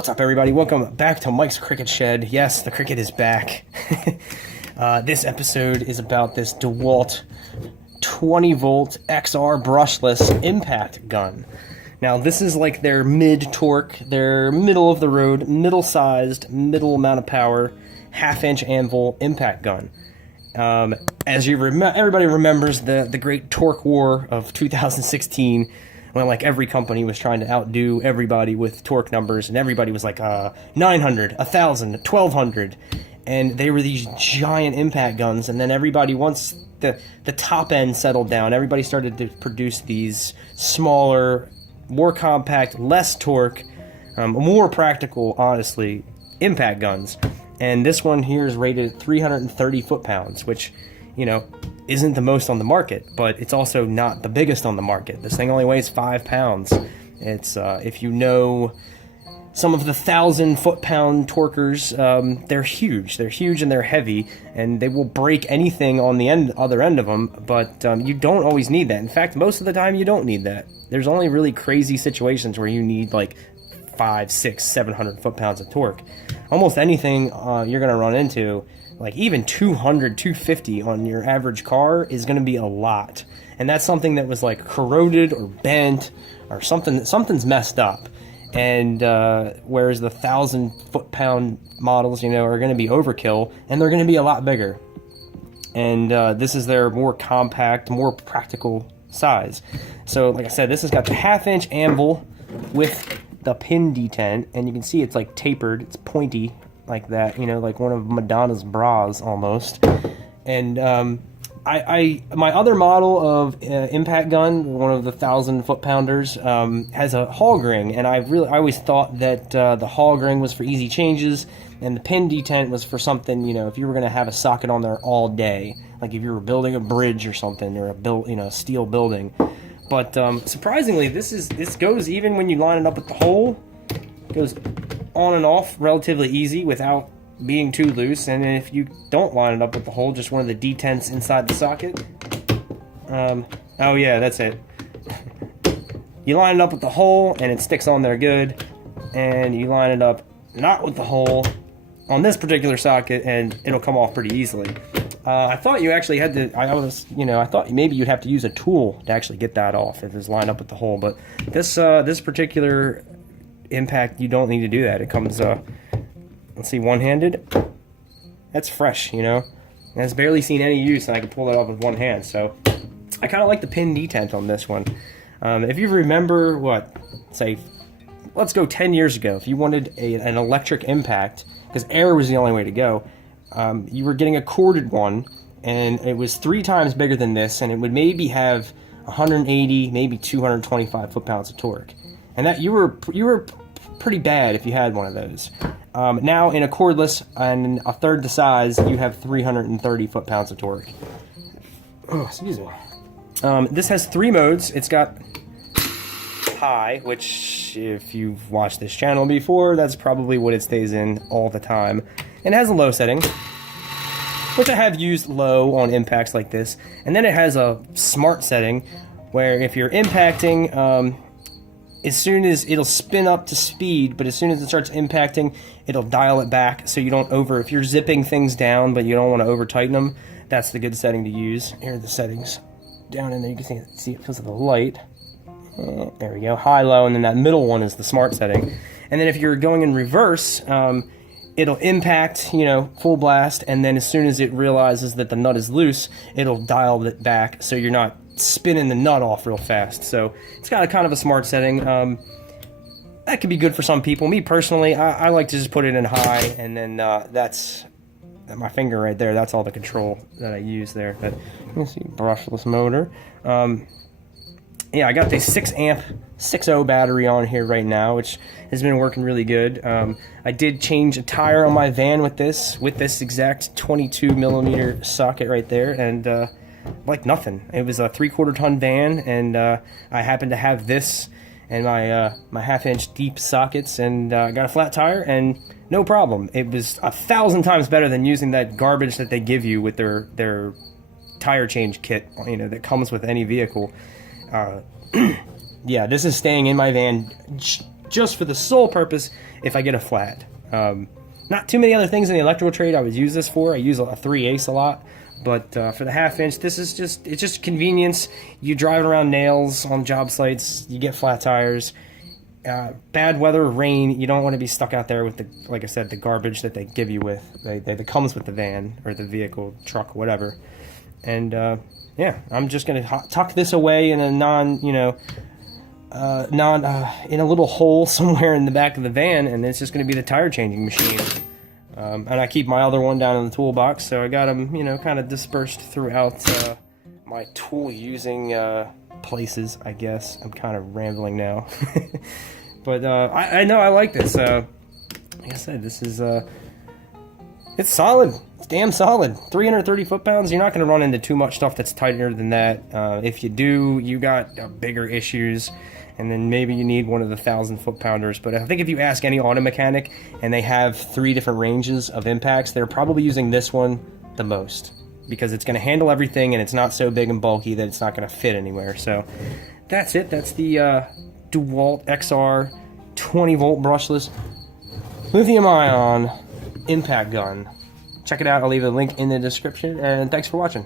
What's up, everybody? Welcome back to Mike's Cricket Shed. Yes, the cricket is back. This episode is about this Dewalt 20-volt XR brushless impact gun. Now, this is like their mid-torque, their middle-of-the-road, middle-sized, middle amount of power, half-inch anvil impact gun. As you everybody remembers the great torque war of 2016, when like every company was trying to outdo everybody with torque numbers, and everybody was like 900, 1,000, 1,200, and they were these giant impact guns. And then everybody, once the top end settled down, everybody started to produce these smaller, more compact, less torque, more practical, honestly, impact guns. And this one here is rated at 330 foot-pounds, which, you know, isn't the most on the market, but it's also not the biggest on the market. This thing only weighs 5 pounds. It's, if you know some of the 1,000 foot-pound torquers, they're huge. They're huge and they're heavy, and they will break anything on the other end of them, but you don't always need that. In fact, most of the time you don't need that. There's only really crazy situations where you need like 500, 600, 700 foot-pounds of torque. Almost anything you're going to run into, like even 200, 250 on your average car is going to be a lot. And that's something that was like corroded or bent or something's messed up. And whereas the 1,000 foot-pound models, you know, are going to be overkill, and they're going to be a lot bigger. And this is their more compact, more practical size. So like I said, this has got the half-inch anvil with the pin detent, and you can see it's like tapered, it's pointy like that, you know, like one of Madonna's bras almost. And my other model of impact gun, one of the 1,000 foot-pounders, has a hog ring, and I always thought that the hog ring was for easy changes, and the pin detent was for something, you know, if you were going to have a socket on there all day, like if you were building a bridge or something, or a steel building. But surprisingly, this goes even when you line it up with the hole. It goes on and off relatively easy without being too loose. And if you don't line it up with the hole, just one of the detents inside the socket. Oh yeah, that's it. You line it up with the hole and it sticks on there good. And you line it up not with the hole on this particular socket and it'll come off pretty easily. I thought you actually had to, I thought maybe you'd have to use a tool to actually get that off if it's lined up with the hole, but this particular impact, you don't need to do that. It comes, let's see, one-handed. That's fresh, you know, and it's barely seen any use, and I can pull it off with one hand, so I kind of like the pin detent on this one. If you remember, let's go 10 years ago, if you wanted an electric impact, because air was the only way to go, you were getting a corded one, and it was 3 times bigger than this, and it would maybe have 180, maybe 225 foot-pounds of torque. And that you were pretty bad if you had one of those. Now in a cordless and a third the size, you have 330 foot-pounds of torque. Oh, excuse me. This has 3 modes. It's got high, which if you've watched this channel before, that's probably what it stays in all the time. And it has a low setting, which I have used low on impacts like this. And then it has a smart setting, where if you're impacting, as soon as it'll spin up to speed, but as soon as it starts impacting, it'll dial it back, so you don't if you're zipping things down, but you don't want to over tighten them, that's the good setting to use. Here are the settings. Down in there, you can see it because of the light. There we go, high, low, and then that middle one is the smart setting. And then if you're going in reverse, it'll impact, you know, full blast, and then as soon as it realizes that the nut is loose, it'll dial it back so you're not spinning the nut off real fast. So it's got a kind of a smart setting. That could be good for some people. Me personally, I like to just put it in high, and then that's my finger right there. That's all the control that I use there. But let's see, brushless motor. Yeah, I got the 6 amp 6.0 battery on here right now, which has been working really good. I did change a tire on my van with this exact 22 millimeter socket right there, and like nothing. It was a 3/4 ton van, and I happened to have this and my half-inch deep sockets, and got a flat tire, and no problem. It was 1,000 times better than using that garbage that they give you with their tire change kit, you know, that comes with any vehicle. Yeah, this is staying in my van just for the sole purpose if I get a flat. Not too many other things in the electrical trade I would use this for. I use a 3/8 a lot, but for the 1/2 inch, this is it's just convenience. You drive around nails on job sites, you get flat tires. Bad weather, rain, you don't want to be stuck out there with the, like I said, the garbage that they give you with, that comes with the van or the vehicle, truck, whatever. And yeah, I'm just gonna tuck this away in a in a little hole somewhere in the back of the van, and it's just gonna be the tire changing machine. And I keep my other one down in the toolbox, so I got them, kind of dispersed throughout my tool using places, I guess. I'm kind of rambling now. But I know I like this. Like I said, this is it's solid. It's damn solid. 330 foot-pounds. You're not going to run into too much stuff that's tighter than that. If you do, you got bigger issues, and then maybe you need one of the 1,000 foot-pounders. But I think if you ask any auto mechanic and they have 3 different ranges of impacts, they're probably using this one the most, because it's going to handle everything, and it's not so big and bulky that it's not going to fit anywhere. So that's it. That's the Dewalt XR 20-volt brushless lithium-ion impact gun. Check it out. I'll leave a link in the description, and thanks for watching.